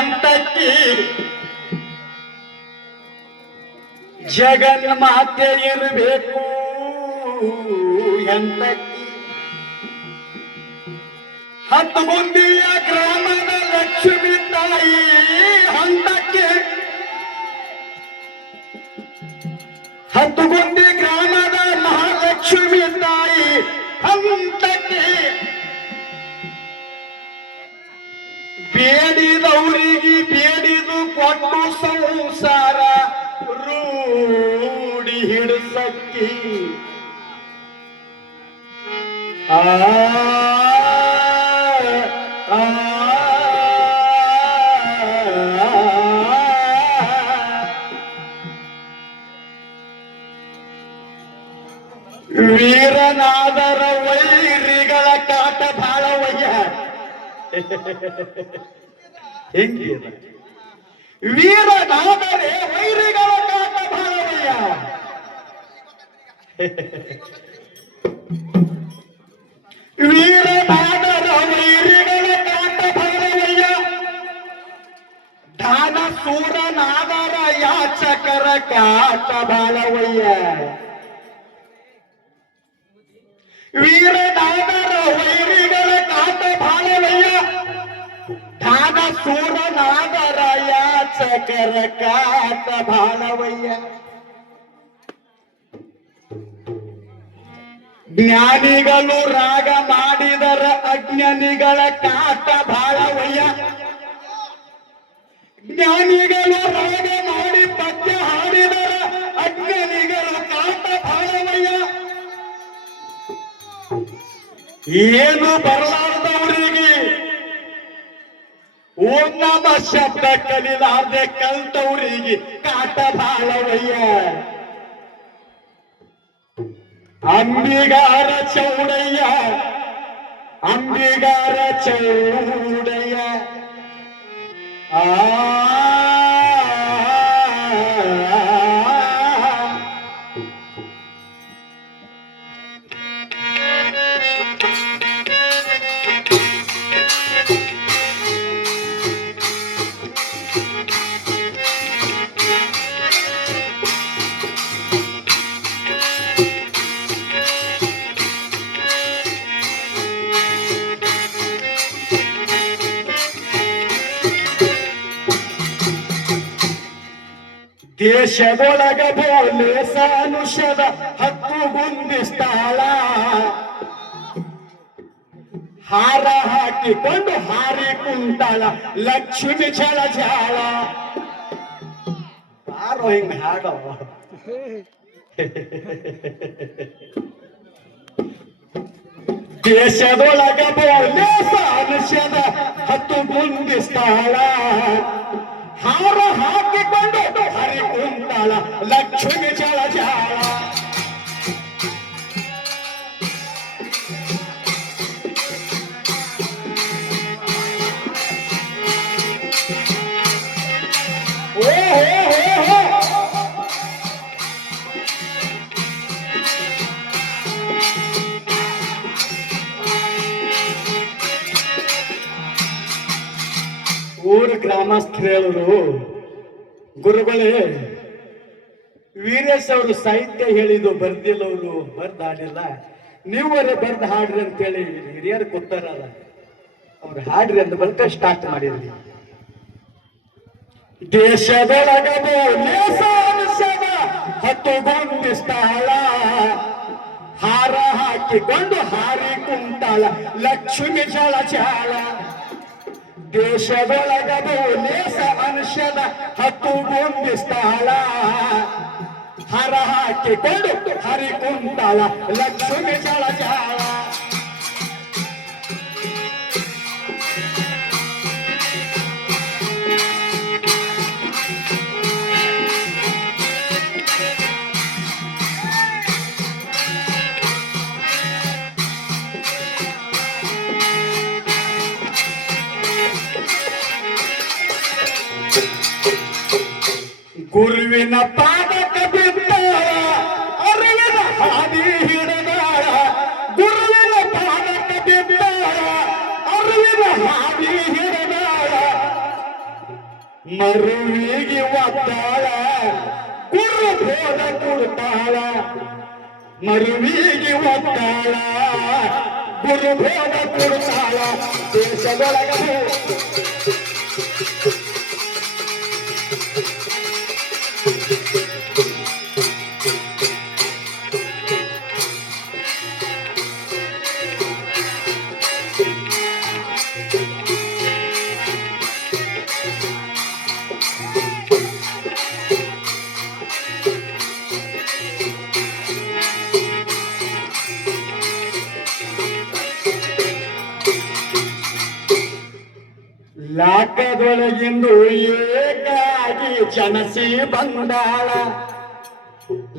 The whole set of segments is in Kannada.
ಎಂತಕ್ಕಿ ಜಗನ್ಮಾತೆ ಇರಬೇಕು ಎಂತಕ್ಕಿ ಹತ್ತು ಗುಂಡಿಯ ಗ್ರಾಮದ ಲಕ್ಷ್ಮಿ ತಾಯಿ ಹಂತಕ್ಕೆ ಹತ್ತು ಗುಂಡಿ ಗ್ರಾಮದ ಮಹಾಲಕ್ಷ್ಮಿ ತಾಯಿ ಹಂತಕ್ಕೆ ಬೇಡಿದವರಿಗೆ ಬೇಡಿದು ಕೊಟ್ಟು ಸಂಸಾರ ರೂಢಿ ಹಿಡಿಸಕ್ಕಿ ಆ ವೀರನಾದರ ವೈರಿಗಳ ಕಾಟ ಬಾಳವಯ್ಯ ಹೆಂಗಿದ ವೀರನಾದರೆ ವೈರಿಗಳ ಕಾಟ ಬಾಳವಯ್ಯ ವೀರನಾದರ ವೈರಿಗಳ ಕಾಟ ಬಾಳವಯ್ಯ ದಾನ ಸೂರನಾದರ ಯಾಚಕರ ಕಾಟ ಬಾಳವಯ್ಯ ವೀರನಾದರ ವೈರಿಗಳ ಕಾಟ ಬಾಳವಯ್ಯ ದಾನ ಸೂರನಾದರ ಯಾಚಕರ ಕಾಟ ಬಾಳವಯ್ಯ ಜ್ಞಾನಿಗಳು ರಾಗ ಮಾಡಿದರ ಅಜ್ಞಾನಿಗಳ ಕಾಟ ಬಾಳವಯ್ಯ ಜ್ಞಾನಿಗಳು ರಾಗ ಮಾಡಿ ಪದ್ಯ ಹಾಡಿದರ ಅಜ್ಞಾನಿಗಳ ಕಾಟ ಬಾಳವಯ್ಯ ಏನು ಬರಲಾರದವರಿಗೆ ಓಂ ನಮ ಶಬ್ದ ಕಲಿಲಾರ್ದೆ ಕಲ್ತವರಿಗೆ ಕಾಟ ಬಾಳವಯ್ಯ ಅಂಬಿಗಾರ ಚೌಡಯ್ಯ ಅಂಬಿಗಾರ ಚೌಡಯ್ಯ ಆ ದೇಶದೊಳಗ ಬೋಲೆ ಸಾನುಷದ ಹತ್ತು ಗುಂಡಿ ಸ್ಥಳ ಹಾರ ಹಾಕಿಕೊಂಡು ಹಾರಿ ಕುಂತಾಳ ಲಕ್ಷ್ಮಿ ಝಳ ಝಾಳ ಯಾರೋ ಹಿಂಗ ಹಾಡವ ದೇಶದೊಳಗ ಬೋಲೆ ಸಾನುಷದ ಹತ್ತು ಗುಂಡಿ ಸ್ಥಳ ಹಾರ ಹಾಕಿಕೊಂಡು ಹರಿ ಕುಂತಾಳ ಲಕ್ಷ್ಮಿ ಝಳ ಝಾಳ ಊರು ಗ್ರಾಮಸ್ಥರು ಹೇಳಿದ್ರು ಗುರುಗಳೇ ವೀರೇಶ್ ಅವರು ಸಾಹಿತ್ಯ ಹೇಳಿದ್ದು ಬರ್ದಿಲ್ಲವರು ಬರ್ದು ಹಾಡಿಲ್ಲ ನೀವರೇ ಬರ್ದು ಹಾಡ್ರಿ ಅಂತೇಳಿ ಹಿರಿಯರು ಗೊತ್ತಾರಲ್ಲ ಅವ್ರು ಹಾಡ್ರಿ ಅಂತ ಬಂತ ಸ್ಟಾರ್ಟ್ ಮಾಡಿದ್ರಿ ದೇಶದೊಳಗ ಹತ್ತು ಗುಂಡಿ ಸ್ಥಳ ಹಾರ ಹಾಕಿಕೊಂಡು ಹಾರಿ ಕುಂತಾಳ ಲಕ್ಷ್ಮಿ ಝಳ ಝಾಳ ದೇಶದೊಳಗದು ಲೇಸ ಮನುಷ್ಯನ ಹತ್ತು ಗುಂಡಿ ಸ್ಥಳ ಹರ ಹಾಕಿಕೊಂಡು ಹರಿ ಕುಂತಾಳ ಲಕ್ಷ್ಮಿ ಝಳ ಝಾಳ ಗುರುವಿನ ಪಾದಕ ಬಿದ್ದಾಳ ಅರಿವಿನ ಹಾದಿ ಹಿಡದಾಳ ಗುರುವಿನ ಪಾದಕ ಬಿದ್ದಾಳ ಅರಿವಿನ ಹಾದಿ ಹಿಡದಾಳ ಮರುವಿಗೆ ಒತ್ತಾಳ ಕುರುಭೋಗ ಕೊಡ್ತಾಳ ಮರುವಿಗೆ ಒತ್ತಾಳ ಗುರುಭೋಗ ಕೊಡ್ತಾಳ ದೇಶದೊಳಗ ಲಾಕದೊಳಗಿಂದು ಏಕಾಗಿ ಜನಸಿ ಬಂದಾಳ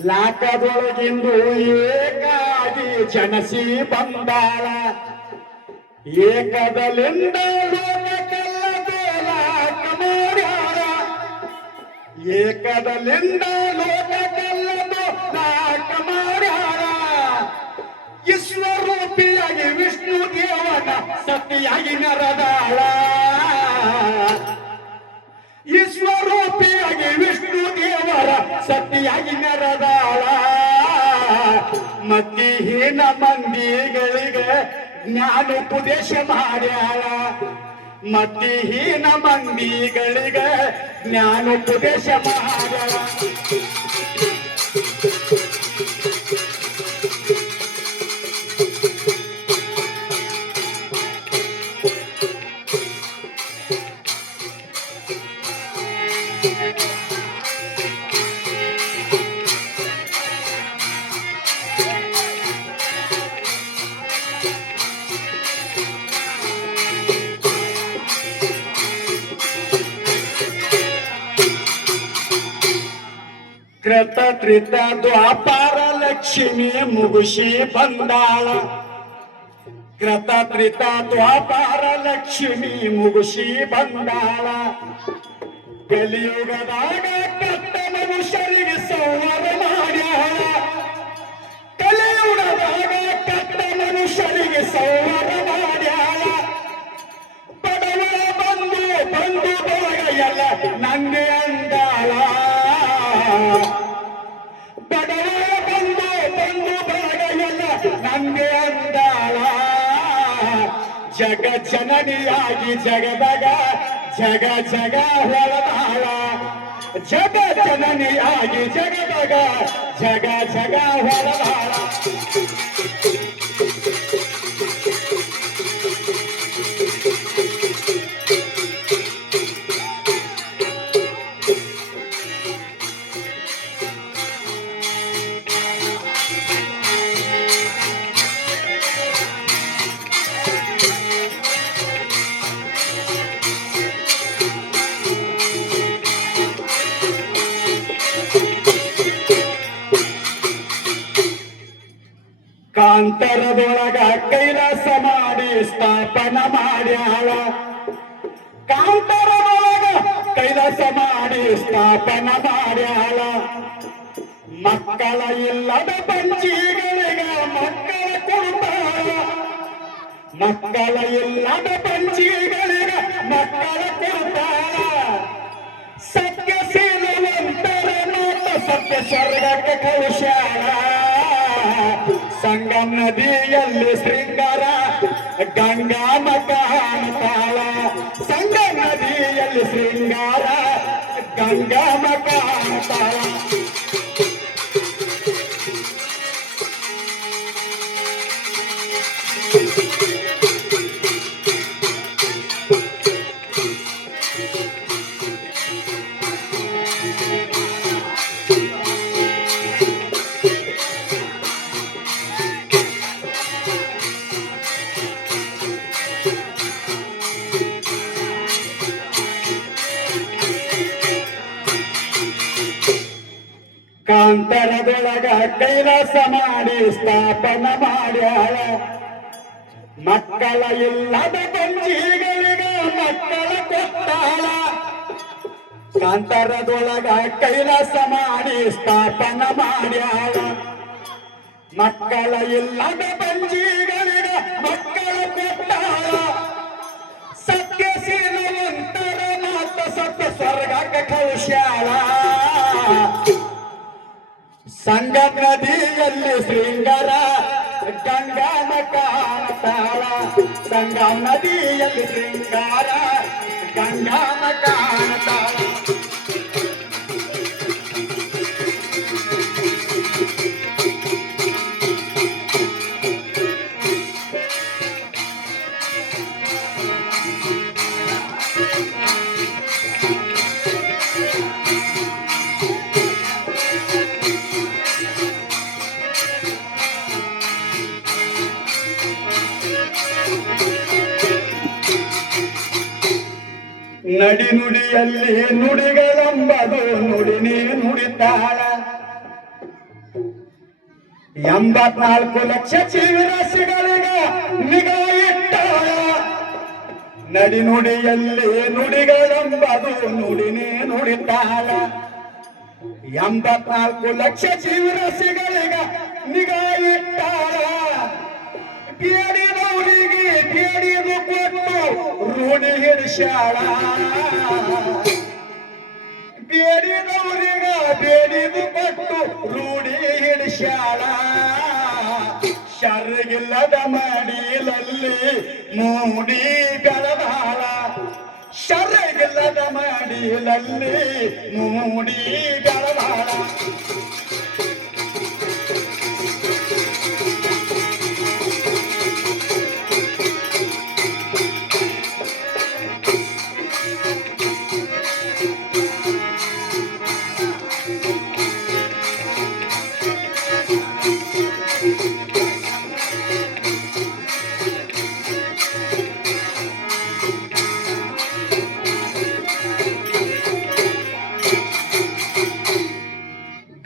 ಲಾಕದೊಳಗಿಂದು ಏಕಾಗಿ ಜನಸಿ ಬಂದಾಳ ಏಕದಲಿಂದ ಲೋಕಕ್ಕೆಲ್ಲದು ಲಾಕ ಮಾಡ್ಯಾಳ ಏಕದಲಿಂದ ಲೋಕಕ್ಕೆಲ್ಲದು ಲಾಕ ಮಾಡ್ಯಾಳ ವಿಶ್ವರೂಪಿಯಾಗಿ ವಿಷ್ಣು ದೇವನ ಸತಿಯಾಗಿ ನರದಾಳ ಈಶ್ವರೂಪಿಯಾಗಿ ವಿಷ್ಣು ದೇವರ ಸತಿಯಾಗಿ ನೆರದಾಳ ಮತಿಹೀನ ಮಂದಿಗಳಿಗೆ ಜ್ಞಾನೋಪದೇಶ ಮಾಡ್ಯಾಳ ಮತಿಹೀನ ಮಂದಿಗಳಿಗೆ ಜ್ಞಾನೋಪದೇಶ ಮಾಡ್ಯಾಳ ಕೃತ ತ್ರಿತ ದ್ವಾಪಾರ ಲಕ್ಷ್ಮಿ ಮುಗುಷಿ ಬಂದಾಳ ಕೃತ ತ್ರಿತ ದ್ವಾಪಾರ ಲಕ್ಷ್ಮಿ ಮುಗುಷಿ ಬಂದಾಳ ಕಲಿಯುಗದಾಗ ಕೆಟ್ಟ ಮನುಷ್ಯರಿಗೆ ಸಂಹಾರ ಮಾಡ್ಯಾಳ ಕಲಿಯುಗದಾಗ ಕೆಟ್ಟ ಮನುಷ್ಯರಿಗೆ ಸಂಹಾರ ಮಾಡ್ಯಾಳ ಬಡವರ ಬಂದು ಬಂದು ಬಳಗ ಎಲ್ಲ ನಂಗೆ ಅಂದಾಳ ಬಡವರ ಬಂದು ಬಂದು ಬಳಗ ಎಲ್ಲ ನಂಗೆ ಅಂದಾಳ ಜಗ ಜನನಿಯಾಗಿ ಜಗದಾಗ ಜಗ ಜಗ ಹೊರದಾಳ ಜಗ ಜನನಿಯಾಗಿ ಜಗದಾಗ ಜಗ ಜಗ ಹೊರದಾಳ ಕಾಂತರದೊಳಗ ಕೈಲಾಸ ಮಾಡಿ ಸ್ಥಾಪನ ಮಾಡ್ಯಾಳ ಕಾಂತರದೊಳಗ ಕೈಲಾಸ ಮಾಡಿ ಸ್ಥಾಪನ ಮಾಡ್ಯಾಳ ಮಕ್ಕಳ ಇಲ್ಲದ ಪಂಚಿಗಳಿಗೆ ಮಕ್ಕಳ ಕೊಡ್ತಾಳ ಮಕ್ಕಳ ಇಲ್ಲದ ಪಂಚಿಗಳಿಗೆ ಮಕ್ಕಳ ಕೊಡ್ತಾಳ ಸತ್ಯಶೀಲವಂತರ ಮಾತ ಸತ್ಯ ಸ್ವರ್ಗಕ್ಕೆ ಕಳಿಸ್ಯಾಳ ಸಂಗಮ್ ನದಿಯಲ್ಲಿ ಶೃಂಗಾರ ಗಂಗಾಮ ಕಾಣ್ತಾಳ ಸಂಗಮ್ ನದಿಯಲ್ಲಿ ಶೃಂಗಾರ ಗಂಗಾಮ ಕಾಣ್ತಾಳ ಕಾಂತರದೊಳಗ ಕೈಲಾಸ ಮಾಡಿ ಸ್ಥಾಪನ ಮಾಡ್ಯಾಳ ಮಕ್ಕಳ ಇಲ್ಲದ ಪಂಚಿಗಳಿಗೆ ಮಕ್ಕಳ ಕೊಟ್ಟಾಳ ಕಾಂತರದೊಳಗ ಕೈಲಾಸ ಮಾಡಿ ಸ್ಥಾಪನ ಮಾಡ್ಯಾಳ ಮಕ್ಕಳ ಇಲ್ಲದ ಪಂಚಿಗಳಿಗೆ ಮಕ್ಕಳ ಕೊಟ್ಟಾಳ ಸತ್ಯಶೀಲವಂತರ ಮಾತ ಸತ್ತ ಸ್ವರ್ಗಕ್ಕ ಕೌಶಾಲ ಸಂಗಮ ನದಿಯಲ್ಲಿ ಶೃಂಗಾರ ಗಂಗಾನ ಕಾಣತಾಳ ಸಂಗಮ ನದಿಯಲ್ಲಿ ಶೃಂಗಾರ ಗಂಗಾನ ಕಾಣತಾಳ ನಡಿ ನುಡಿಯಲ್ಲಿ ನುಡಿಗಳೆಂಬದು ನುಡಿನೇ ನುಡಿತಾಳ 84 ಲಕ್ಷ ಜೀವರಾಶಿಗಳಿಗೆ ನಿಗಾ ಇಟ್ಟಾಳ ನಡಿ ನುಡಿಯಲ್ಲಿ ನುಡಿಗಳೆಂಬದು ನುಡಿನೇ ನುಡಿತಾಳ 84 ಲಕ್ಷ ಜೀವರಾಶಿಗಳಿಗೆ ನಿಗಾ ಇಟ್ಟಾಳ ಬೇಡಿದವರಿಗೆ ಬೇಡಿದು ಕೊಟ್ಟು ರೂಢಿ ಹಿಡಿಸ್ಯಾಳ ಬೇಡಿದವರಿಗ ಬೇಡಿದು ಕೊಟ್ಟು ರೂಢಿ ಹಿಡಿಸ್ಯಾಳ ಶರ್ಗಿಲ್ಲದ ಮಡಿಲಲ್ಲಿ ಮೂಡಿ ಬೆಳದಾಳ ಶರ್ಗಿಲ್ಲದ ಮಡಿಲಲ್ಲಿ ಮೂಡಿ ಬೆಳದಾಳ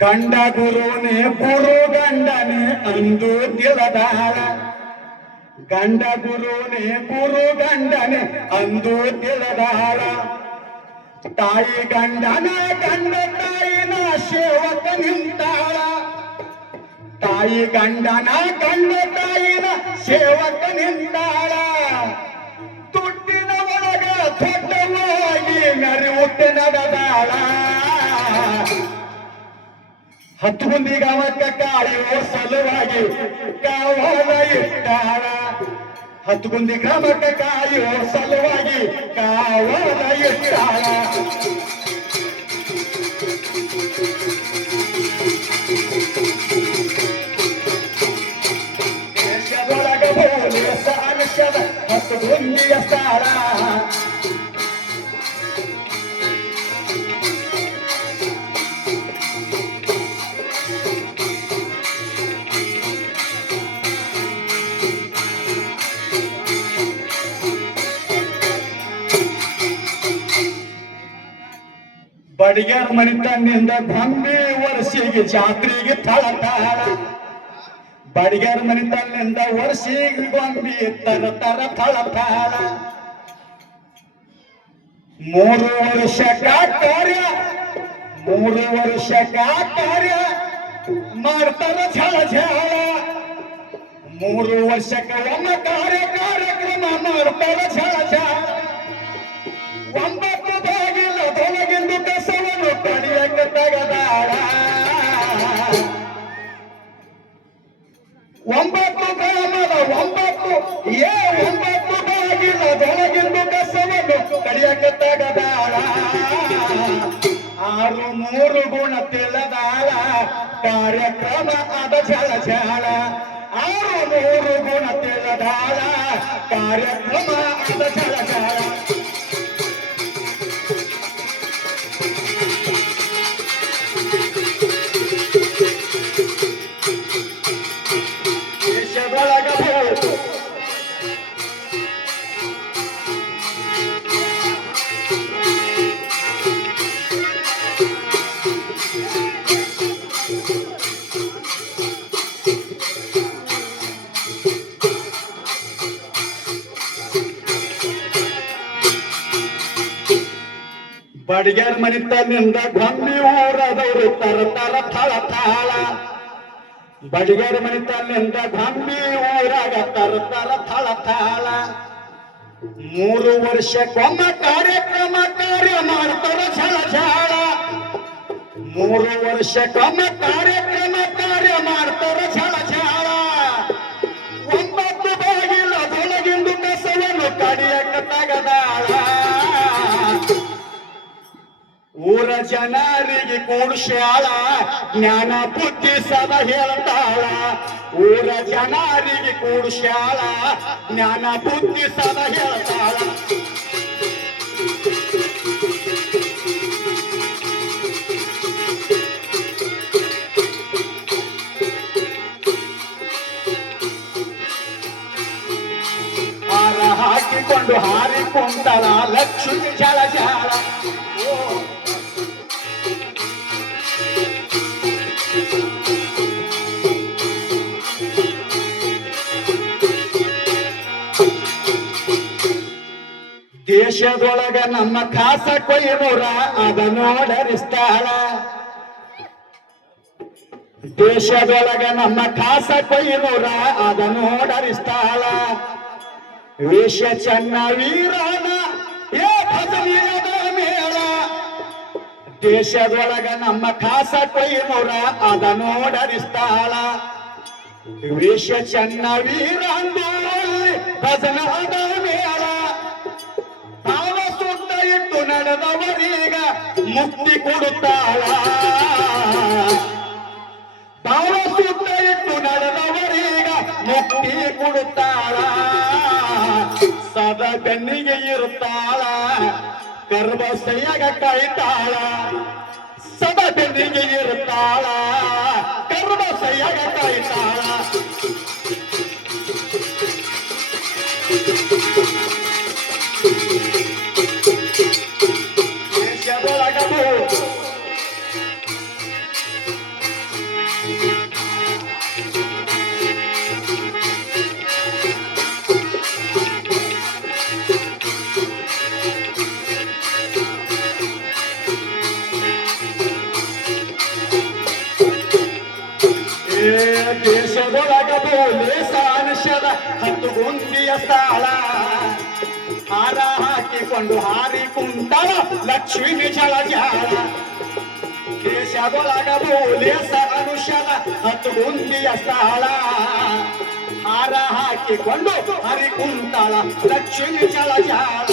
ಗಂಡ ಗುರುನೇ ಗುರು ಗಂಡನೇ ಅಂದು ತಿಳಿದಾಳ ಗಂಡ ಗುರುನೇ ಗುರು ಗಂಡನೇ ಅಂದು ತಿಳಿದಾಳ ತಾಯಿ ಗಂಡನ ಗಂಡ ತಾಯಿನ ಸೇವಕ ನಿಂತಾಳ ತಾಯಿ ಗಂಡನ ಗಂಡ ತಾಯಿನ ಸೇವಕ ನಿಂತಾಳ ತುಟ್ಟಿನ ಒಳಗ ದೊಡ್ಡವಾಗಿ ಮೆರಿಯುತ್ತೆ ನಡೆದಾಳ 10 ಮಂದಿ ಗಾಮಕ್ಕ ಕಾಯುವ ಸಲುವಾಗಿ ಕಾವಲ ಇಟ್ಟಾಳ 10 ಮಂದಿ ಗ್ರಾಮಕ್ಕ ಕಾಯುವ ಸಲುವಾಗಿ ಕಾವಲ ಇಟ್ಟಾಳ ದೇಶದೊಳಗ ಬೋಲಿಯ ಸಾನಿಷ್ಯದ 10 ಮಂದಿಯ ಸ್ಥಾನ ಬಡಿಗರ ಮನಿತನಿಂದ ಗೊಂಬಿ ವರ್ಷಿಗೆ ಜಾತ್ರೆಗೆ ಥಳಥಳ ಬಡಿಗರ ಮನಿತನಿಂದ ವರ್ಷಿಗೆ ಗೊಂಬಿ ತರ ತರ ಥಳಥಳ 3 ವರ್ಷಕ್ಕ ಕಾರ್ಯ 3 ವರ್ಷಕ್ಕ ಕಾರ್ಯ ಮಾಡ್ತಾರ ಝಳ ಝಳ 3 ವರ್ಷಕ್ಕ ಒಮ್ಮ ಕಾರ್ಯಕ್ರಮ ಮಾಡ್ತಾರ ಝಳ ಝಳ 9 ಬಾಗಿಲ ತೊಲಗಿಂದು ಕಸವನ್ನು ಕಡಿಯಕ್ಕೆ ತೆಗೆದಾಳ 9 ಗ್ರಾಮದ 9 ಬಾಗಿಲ ತೊಲಗಿಂದು ಕಸವನ್ನು ಕಡಿಯಕ್ಕೆ ತೆಗೆದಾಳ 6 3 ಗುಣ ತಿಳಿದಾಳ ಕಾರ್ಯಕ್ರಮ ಅದ ಝಳ ಝಳ 6 3 ಗುಣ ತಿಳಿದಾಳ ಕಾರ್ಯಕ್ರಮ ಅದ ಝಳ ಝಳ ಬಡಿಗರ ಮನಿತನಿಂದ ಗೊಂಬಿ ಊರದವರು ತರ ತರ ಥಳ ಥಳ ಬಡಿಗರ ಮನಿತನಿಂದ ಗೊಂಬಿ ಊರಾಗ ತರ ತರ ಥಳ ಥಳ 3 ವರ್ಷಕ್ಕೊಮ್ಮ ಕಾರ್ಯ ಮಾಡ್ತಾರ ಝಳ ಝಳ 3 ವರ್ಷಕ್ಕೊಮ್ಮ ಕಾರ್ಯ ಮಾಡ್ತಾರ ಝಳ ಝಳ 9 ಬಾಗಿಲದೊಳಗಿಂದು ಕಸವನ್ನು ಕಡಿಯಕ ತಗದಾಳ ಊರ ಜನರಿಗೆ ಕೂಡ್ಸ್ಯಾಳ ಜ್ಞಾನ ಬುದ್ಧಿ ಸದಾ ಹೇಳ್ತಾಳ ಊರ ಜನರಿಗೆ ಕೂಡ್ಸ್ಯಾಳ ಜ್ಞಾನ ಬುದ್ಧಿ ಸದಾ ಹೇಳ್ತಾಳ ಹಾರ ಹಾಕಿಕೊಂಡು ಹಾರಿಕೊಂಡಳ ಲಕ್ಷ್ಮಿ ಝಳ ಝಳ ದೇಶದೊಳಗ ನಮ್ಮ ಖಾಸ ಕೊಯ್ಯೂರ ಅದ ನೋಡರಿಸ್ತಾಳ ದೇಶದೊಳಗ ನಮ್ಮ ಖಾಸ ಕೊಯ್ಯೂರ ಅದ ನೋಡರಿಸ್ತಾಳ ವೇಷ ಚೆನ್ನ ವೀರನ ಏ ಭಜನೀಯದ ಮೇಳ ದೇಶದೊಳಗ ನಮ್ಮ ಖಾಸ ಕೊಯ್ಯೂರ ಅದ ನೋಡರಿಸ್ತಾಳ ವೇಷ ಚೆನ್ನ ವೀರಂದು ಭಜನದ ಮೇಳ ಇಟ್ಟು ನಡೆದವರೀಗ ಮುಕ್ತಿ ಕೊಡುತ್ತಾಳ ತಾವ ಸುತ್ತ ಇಟ್ಟು ನಡೆದವರೀಗ ಮುಕ್ತಿ ಕೊಡುತ್ತಾಳ ಸದಾ ಬೆನ್ನಿಗೆ ಇರುತ್ತಾಳ ಗರ್ಭಸೆಯಾಗ ಕಾಯ್ತಾಳ ಸದಾ ಬೆನ್ನಿಗೆ ಇರುತ್ತಾಳ ಗರ್ಭಸೆಯಾಗ ಕಾಯ್ತಾಳ ದೇಶದೊಳಗ ಪೊಲೀಸ ಅನುಷ್ಯದ 10 ಗುಂಡಿಯ ಸ್ಥಳ ಹಾರ ಹಾಕಿಕೊಂಡು ಹಾರಿಕೊಂಡಳ ಲಕ್ಷ್ಮಿ ಝಳ ಝಳ ದೇಶದೊಳಗ ಪೊಲೀಸ ಅನುಷ್ಯದ 10 ಗುಂಡಿಯ ಸ್ಥಳ ಹಾರ ಹಾಕಿಕೊಂಡು ಹಾರಿಕೊಂಡಳ ಲಕ್ಷ್ಮಿ ಝಳ ಝಳ